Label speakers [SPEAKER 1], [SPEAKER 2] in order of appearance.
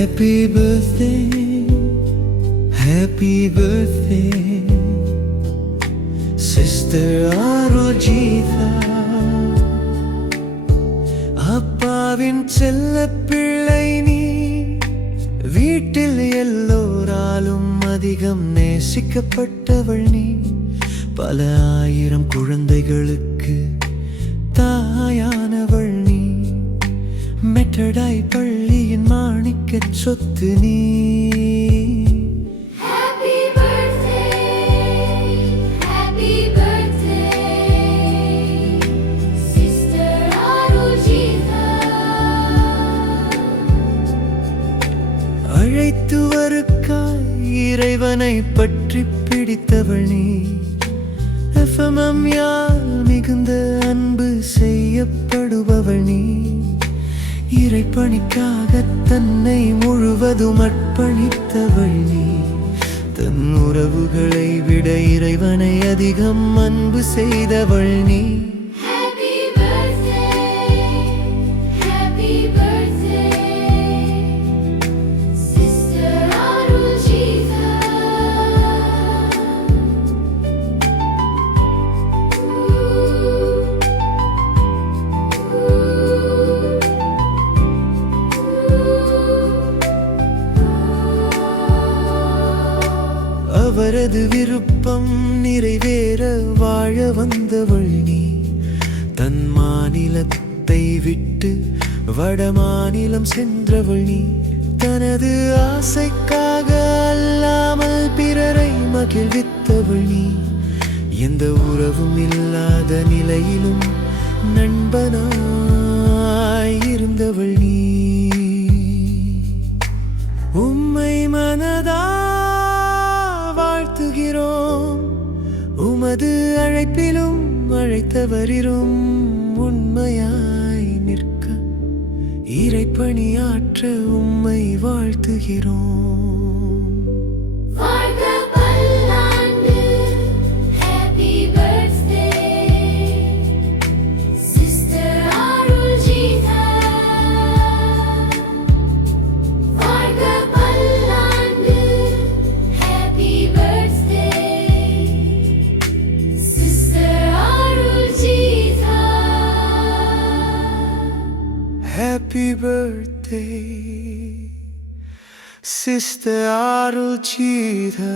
[SPEAKER 1] Happy birthday, happy birthday, sister Arujita. அப்பாவின் செல்ல பிள்ளை நீ வீட்டில் எல்லோராலும் அதிகம் நேசிக்கப்பட்டவள் நீ பல ஆயிரம் குழந்தைகளுக்கு தாயானவள் நீ மெட்டடாய் பள்ளியின் மாணிக்கச் சொத்து நீ.
[SPEAKER 2] Happy birthday, happy birthday, Sister Arujita.
[SPEAKER 1] அழைத்து வருக்காய் இறைவனை பற்றி பிடித்தவள் நீ. எஃப்எம்எம் யார் மிகுந்த அன்பு செய்யப்படுபவள் நீ. இறைப்பணிக்காக தன்னை முழுவதும் அர்ப்பணித்தவள் நீ. தன் உறவுகளை விட இறைவனை அதிகம் அன்பு செய்தவள் நீ. அவரது விருப்பம் நிறைவேற வாழ வந்தவள் நீ தன் மாநிலத்தை விட்டு வட மாநிலம் சென்றவள் நீ தனது ஆசைக்காக அல்லாமல் பிறரை மகிழ்வித்தவள் நீ எந்த உறவும் இல்லாத நிலையிலும் நண்பனாய் இருந்தவள் நீ உமது அழைப்பிலும் அழைத்தவரிலும் உண்மையாய் நிற்க இறைப்பணியாற்ற உம்மை வாழ்த்துகிறோம். Happy birthday, Sister Aruchita.